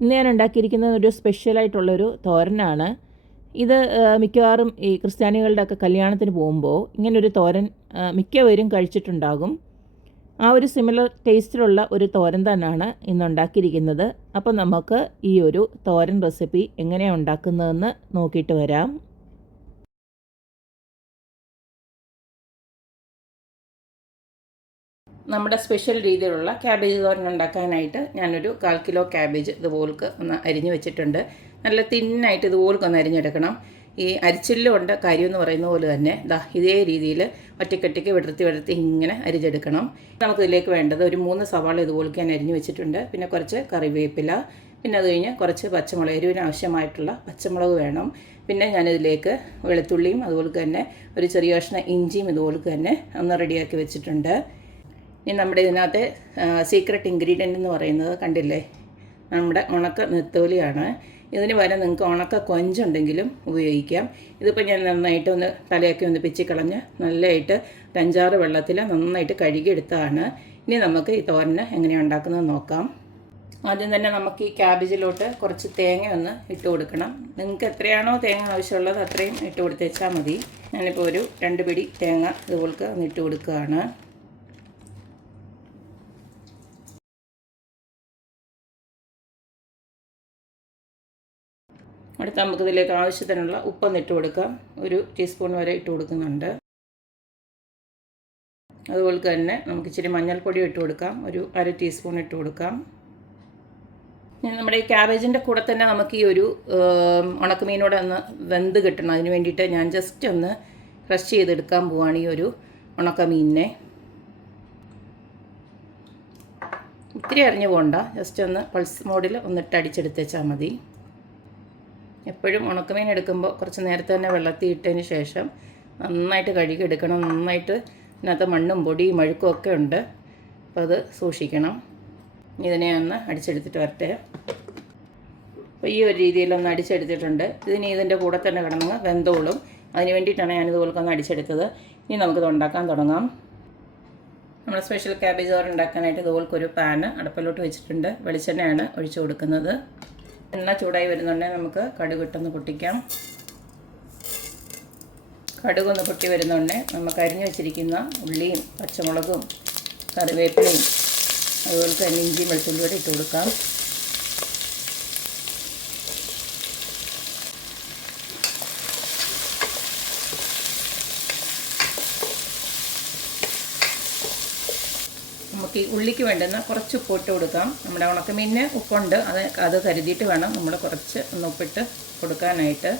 ഇന്ന് ഞാൻ ഉണ്ടാക്കിയിരിക്കുന്നത് ഒരു സ്പെഷ്യലായിട്ടുള്ളൊരു തോരനാണ്. ഇത് മിക്കവാറും ഈ ക്രിസ്ത്യാനികളുടെയൊക്കെ കല്യാണത്തിന് പോകുമ്പോൾ ഇങ്ങനൊരു തോരൻ മിക്കവരും കഴിച്ചിട്ടുണ്ടാകും. ആ ഒരു സിമിലർ ടേസ്റ്റിലുള്ള ഒരു തോരൻ തന്നെയാണ് ഇന്ന് ഉണ്ടാക്കിയിരിക്കുന്നത്. അപ്പോൾ നമുക്ക് ഈ ഒരു തോരൻ റെസിപ്പി എങ്ങനെയാണ് ഉണ്ടാക്കുന്നതെന്ന് നോക്കിയിട്ട് വരാം. നമ്മുടെ സ്പെഷ്യൽ രീതിയിലുള്ള ക്യാബേജ് തോരൻ ഉണ്ടാക്കാനായിട്ട് ഞാനൊരു 1/4 കിലോ ക്യാബേജ് ഇതുപോലൊക്കെ ഒന്ന് അരിഞ്ഞ് വെച്ചിട്ടുണ്ട്. നല്ല തിന്നായിട്ട് ഇതുപോലൊക്കെ ഒന്ന് അരിഞ്ഞെടുക്കണം. ഈ അരിച്ചില്ലുകൊണ്ട് കാര്യമെന്ന് പറയുന്ന പോലെ തന്നെ ഇതേ രീതിയിൽ ഒറ്റയ്ക്കൊറ്റയ്ക്ക് വിടർത്തി ഇങ്ങനെ അരിഞ്ഞെടുക്കണം. നമുക്കിതിലേക്ക് വേണ്ടത് ഒരു 3 സവാള ഇതുപോലൊക്കെ ഞാൻ അരിഞ്ഞ് വെച്ചിട്ടുണ്ട്. പിന്നെ കുറച്ച് കറിവേപ്പില, പിന്നെ അത് കഴിഞ്ഞ് കുറച്ച് പച്ചമുളക്, എരിവിന് ആവശ്യമായിട്ടുള്ള പച്ചമുളക് വേണം. പിന്നെ ഞാനിതിലേക്ക് വെളുത്തുള്ളിയും അതുപോലെ തന്നെ ഒരു ചെറിയ കഷ്ണം ഇഞ്ചിയും ഇതുപോലെ തന്നെ ഒന്ന് റെഡിയാക്കി വെച്ചിട്ടുണ്ട്. ഇനി നമ്മുടെ ഇതിനകത്തെ സീക്രട്ട് ഇൻഗ്രീഡിയൻ്റ് എന്ന് പറയുന്നത് കണ്ടില്ലേ, നമ്മുടെ ഉണക്ക നെത്തോലിയാണ്. ഇതിന് പകരം നിങ്ങൾക്ക് ഉണക്ക കൊഞ്ചുണ്ടെങ്കിലും ഉപയോഗിക്കാം. ഇതിപ്പോൾ ഞാൻ നന്നായിട്ട് ഒന്ന് തലയൊക്കെ ഒന്ന് പിച്ചിക്കളഞ്ഞ് നല്ലതായിട്ട് 5-6 വെള്ളത്തിൽ നന്നായിട്ട് കഴുകിയെടുത്തതാണ്. ഇനി നമുക്ക് ഈ തോരന് എങ്ങനെയാണ് ഉണ്ടാക്കുന്നത് നോക്കാം. ആദ്യം തന്നെ നമുക്ക് ഈ ക്യാബേജിലോട്ട് കുറച്ച് തേങ്ങ ഒന്ന് ഇട്ട് കൊടുക്കണം. നിങ്ങൾക്ക് എത്രയാണോ തേങ്ങ ആവശ്യമുള്ളത് അത്രയും ഇട്ട് കൊടുത്തേച്ചാൽ മതി. ഞാനിപ്പോൾ ഒരു 2 പിടി തേങ്ങ ഇതുപോലൊക്കെ ഒന്ന് ഇട്ട് കൊടുക്കുകയാണ്. അടുത്ത് നമുക്കിതിലേക്ക് ആവശ്യത്തിനുള്ള ഉപ്പൊന്ന് ഇട്ട് കൊടുക്കാം. 1 ടീസ്പൂൺ വരെ ഇട്ട് കൊടുക്കുന്നുണ്ട്. അതുപോലെ തന്നെ നമുക്ക് ഇച്ചിരി മഞ്ഞൾപ്പൊടി ഇട്ട് കൊടുക്കാം. ഒരു 1/2 ടീസ്പൂൺ ഇട്ട് കൊടുക്കാം. നമ്മുടെ ഈ ക്യാബേജിൻ്റെ കൂടെ തന്നെ നമുക്ക് ഈ ഒരു ഉണക്കമീനോടെ ഒന്ന് വെന്ത് കിട്ടണം. അതിന് വേണ്ടിയിട്ട് ഞാൻ ജസ്റ്റ് ഒന്ന് ക്രഷ് ചെയ്തെടുക്കാൻ പോവുകയാണ് ഈ ഒരു ഉണക്കമീനിനെ. ഒത്തിരി അരിഞ്ഞു പോകണ്ട, ജസ്റ്റ് ഒന്ന് പൾസ് മോഡിൽ ഒന്നിട്ട് അടിച്ചെടുത്തേച്ചാൽ മതി. എപ്പോഴും ഉണക്കമീൻ എടുക്കുമ്പോൾ കുറച്ച് നേരത്തെ തന്നെ വെള്ളത്തിൽ ഇട്ടതിന് ശേഷം നന്നായിട്ട് കഴുകിയെടുക്കണം. നന്നായിട്ട് ഇതിനകത്ത് മണ്ണും പൊടിയും അഴുക്കും ഒക്കെ ഉണ്ട്, അപ്പോൾ അത് സൂക്ഷിക്കണം. ഇതിനെ ഒന്ന് അടിച്ചെടുത്തിട്ട് വരട്ടെ. അപ്പോൾ ഈ ഒരു രീതിയിലൊന്ന് അടിച്ചെടുത്തിട്ടുണ്ട്. ഇതിൻ്റെ കൂടെ തന്നെ കിടന്ന് വെന്തോളും. അതിന് വേണ്ടിയിട്ടാണ് ഞാനിതുപോലെ ഒന്ന് അടിച്ചെടുത്തത്. ഇനി നമുക്കിത് ഉണ്ടാക്കാൻ തുടങ്ങാം. നമ്മൾ സ്പെഷ്യൽ ക്യാബേജ് തോരൻ ഉണ്ടാക്കാനായിട്ട് ഇതുപോലൊരു പാന് അടുപ്പിലോട്ട് വെച്ചിട്ടുണ്ട്. വെളിച്ചെണ്ണയാണ് ഒഴിച്ചു കൊടുക്കുന്നത്. എണ്ണ ചൂടായി വരുന്നുണ്ടെങ്കിൽ നമുക്ക് കടുകിട്ടൊന്ന് പൊട്ടിക്കാം. കടുകൊന്ന് പൊട്ടി വരുന്നുണ്ടെങ്കിൽ നമുക്ക് അരിഞ്ഞു വെച്ചിരിക്കുന്ന ഉള്ളിയും പച്ചമുളകും കറിവേപ്പിലയും അതുപോലെ തന്നെ ഇഞ്ചിയും വെളുത്തുള്ളിയോടെ ഇട്ട് കൊടുക്കാം. നമുക്ക് ഈ ഉള്ളിക്ക് വേണ്ടുന്ന കുറച്ച് ഉപ്പിട്ട് കൊടുക്കാം. നമ്മുടെ ഉണക്കമീനിന് ഉപ്പുണ്ട്, അത് കരുതിയിട്ട് വേണം നമ്മൾ കുറച്ച് ഒന്ന് ഉപ്പിട്ട് കൊടുക്കാനായിട്ട്.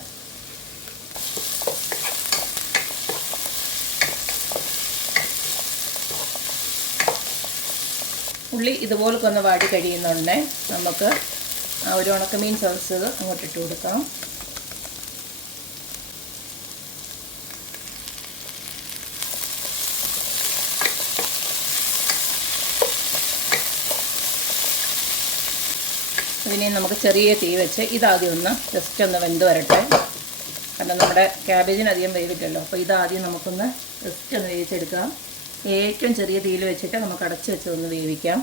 ഉള്ളി ഇതുപോലൊക്കെ ഒന്ന് വാടി കഴിയുന്നുണ്ടേ നമുക്ക് ആ ഒരു ഉണക്കമീൻ ചതച്ചത് അങ്ങോട്ടിട്ട് കൊടുക്കാം. ഇതിനെ നമുക്ക് ചെറിയ തീ വെച്ച് ഇതാദ്യം ഒന്ന് ജസ്റ്റ് ഒന്ന് വെന്ത് വരട്ടെ. കാരണം നമ്മുടെ ക്യാബേജിന് അധികം വേവില്ലല്ലോ, അപ്പോൾ ഇതാദ്യം നമുക്കൊന്ന് ജസ്റ്റ് ഒന്ന് വേവിച്ചെടുക്കാം. ഏറ്റവും ചെറിയ തീയിൽ വെച്ചിട്ട് നമുക്ക് അടച്ച് വെച്ച് ഒന്ന് വേവിക്കാം.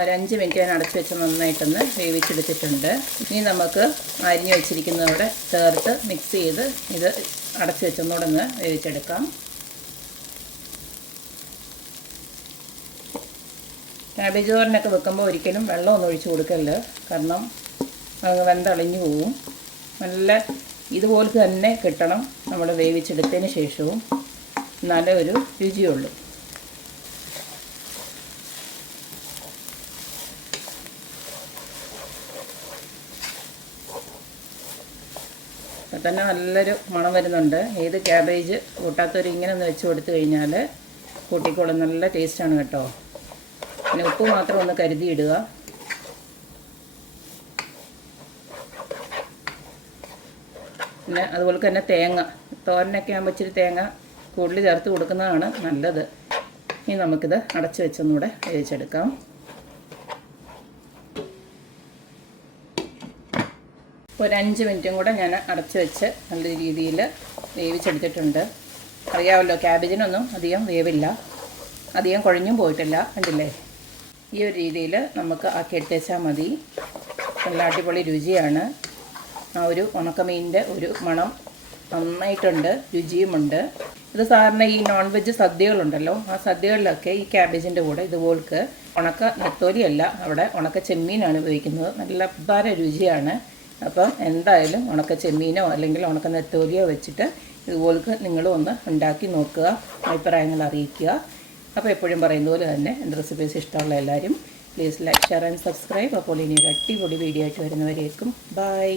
ഒരു 5 മിനിറ്റ് ഞാൻ അടച്ച് വെച്ച് നന്നായിട്ടൊന്ന് വേവിച്ചെടുത്തിട്ടുണ്ട്. ഇനി നമുക്ക് അരിഞ്ഞു വെച്ചിരിക്കുന്നതോടെ ചേർത്ത് മിക്സ് ചെയ്ത് ഇത് അടച്ച് വെച്ചൊന്നുകൂടെ ഒന്ന് വേവിച്ചെടുക്കാം. ക്യാബേജ് തോരനൊക്കെ വെക്കുമ്പോൾ ഒരിക്കലും വെള്ളമൊന്നും ഒഴിച്ച് കൊടുക്കരുത്, കാരണം അത് വെന്തളിഞ്ഞു പോവും. നല്ല ഇതുപോലെ തന്നെ കിട്ടണം നമ്മൾ വേവിച്ചെടുത്തതിന് ശേഷവും, നല്ല ഒരു രുചിയുള്ളൂ. അപ്പം തന്നെ നല്ലൊരു മണം വരുന്നുണ്ട്. ഏത് ക്യാബേജ് കൂട്ടാത്തവർ ഇങ്ങനെ ഒന്ന് വെച്ച് കൊടുത്തു കഴിഞ്ഞാൽ കൂട്ടിക്കോളും. നല്ല ടേസ്റ്റാണ് കേട്ടോ. പിന്നെ ഉപ്പ് മാത്രം ഒന്ന് കരുതിയിടുക. പിന്നെ അതുപോലെ തന്നെ തേങ്ങ, തോരനൊക്കെ ആകുമ്പോൾ ഇച്ചിരി തേങ്ങ കൂടുതൽ ചേർത്ത് കൊടുക്കുന്നതാണ് നല്ലത്. ഇനി നമുക്കിത് അടച്ച് വെച്ചൊന്നുകൂടെ വേവിച്ചെടുക്കാം. ഒരു 5 മിനിറ്റും കൂടെ ഞാൻ അടച്ച് വെച്ച് നല്ല രീതിയിൽ വേവിച്ചെടുത്തിട്ടുണ്ട്. അറിയാമല്ലോ, ക്യാബേജിനൊന്നും അധികം വേവില്ല, അധികം കുഴഞ്ഞും പോയിട്ടില്ല, കണ്ടില്ലേ. ഈ ഒരു രീതിയിൽ നമുക്ക് ആക്കിയെടുത്തേച്ചാൽ മതി. നല്ല അടിപൊളി രുചിയാണ്. ആ ഒരു ഉണക്കമീനിൻ്റെ ഒരു മണം നന്നായിട്ടുണ്ട്, രുചിയുമുണ്ട്. ഇത് സാധാരണ ഈ നോൺ വെജ് സദ്യകളുണ്ടല്ലോ, ആ സദ്യകളിലൊക്കെ ഈ ക്യാബേജിൻ്റെ കൂടെ ഇതുപോൾക്ക് ഉണക്ക നെത്തോലിയല്ല, അവിടെ ഉണക്ക ചെമ്മീനാണ് ഉപയോഗിക്കുന്നത്. നല്ല അപാര രുചിയാണ്. അപ്പം എന്തായാലും ഉണക്ക ചെമ്മീനോ അല്ലെങ്കിൽ ഉണക്ക നെത്തോലിയോ വെച്ചിട്ട് ഇതുപോൾക്ക് നിങ്ങളും ഒന്ന് ഉണ്ടാക്കി നോക്കുക, അഭിപ്രായങ്ങൾ അറിയിക്കുക. അപ്പോൾ എപ്പോഴും പറയുന്ന പോലെ തന്നെ എൻ്റെ റെസിപ്പീസ് ഇഷ്ടമുള്ള എല്ലാവരും please like, share and subscribe. അപ്പോൾ ഇനി ഒരു അടിപൊളി വീഡിയോ ആയിട്ട് വരുന്നവരേക്കും ബൈ.